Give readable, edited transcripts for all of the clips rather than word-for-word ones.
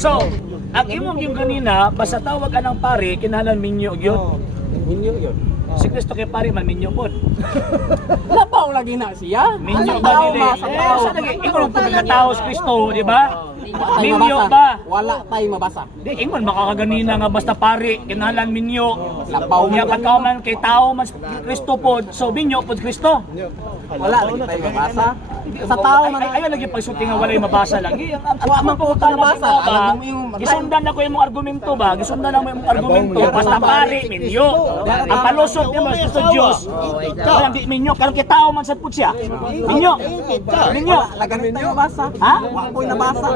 So, ang imong yung ganina, basta tawag ka ng pare, kinahanglan minyo yun. Minyo yun. Si Kristo kay pare man minyo pod. Labaw lagi na siya. Minyo ba dili? Sa lagi ingon pud nga tao si Kristo, di ba? Minyo ba? Wala tay mabasa. Di ingon makakaganina nga basta pare, kinahanglan minyo. Labaw Nya pagka man kay tao man si Kristo pod, so minyo pod Kristo. Wala lagi tay mabasa. Sa tao man Ay lagi pagsulti nga walay mabasa lagi. wa man ko ta nabasa. Alam mo yung Gisundan ako imong argumento ba? Gisundan ako imong argumento. Basta pare minyo. Ang palusot niya mas gusto Diyos. Kaya di minyo karon kay tao man sad pud siya. Minyo. Minyo. lagan tay mabasa. Ha? Wa ko'y nabasa.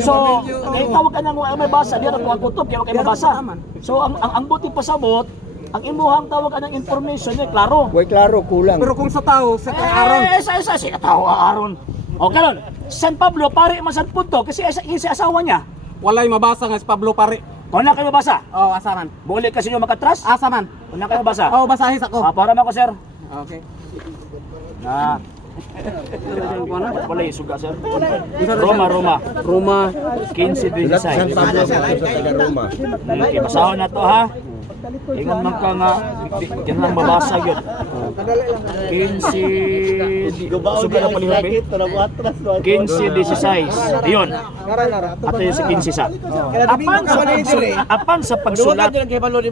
So, ay tawag ka nang may basa, di ako kutob, kaya kay mabasa. So, ang buti pasabot, ang imuhang tawag ka ng information niya, klaro. Way klaro, kulang. Pero kung sa tao, sa kay Aaron, Isa, si tao Aaron. O karon, San Pablo, pare man sad pud to, kasi isa asawa niya. walay mabasa nga si Pablo pare. Kung na kayo mabasa, Oh, asa man? buli kasi nyo makatras. Asa man? Kung na kayo mabasa. Oh, basahis ako. Para mo ko, sir. Okay. Na. Wala yung suga, sir. Roma. Roma 15:26. Roma. Okay, basahan na to ha. Ingon man ka nga, yan lang mabasa yun. 15, suga na palihabi. 15:16. Ayun. Ato yung sa 15 sa. Apan sa pagsulat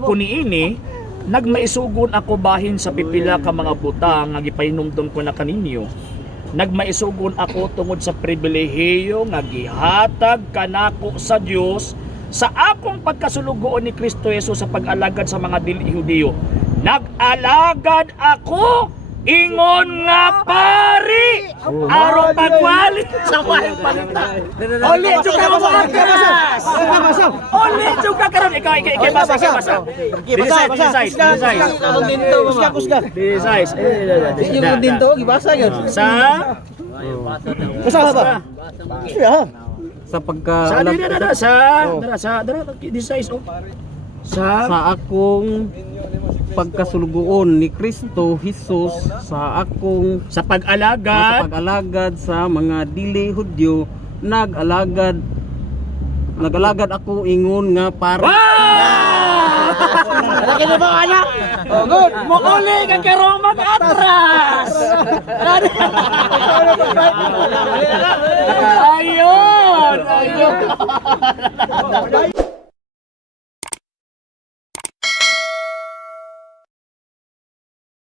kuniini, nagmaisugon ako bahin sa pipila ka mga butang nga gipahinumdum ko na kaninyo. Nagmaisugon ako tungod sa pribilehiyo nga gihatag kanako sa Dios sa akong pagkasulugoon ni Kristo Jesus sa pag-alagad sa mga dili Hudiyo. Nag-alagad ako ingon nga pari aron pagwali sa wahing palita. Oli juga mo akas. Oli juga karon ikaw basa. Yung dinto gibasa yun. Sa Basa ba? Sa pagka sa akong pagkasulugoon ni Kristo Jesus sa akong pag-alagad sa mga dili Hudyo nag-alagad ako ingon nga para Laki na ba anak? Oh, good. Mukuli ka kay Roma atras. Ayun.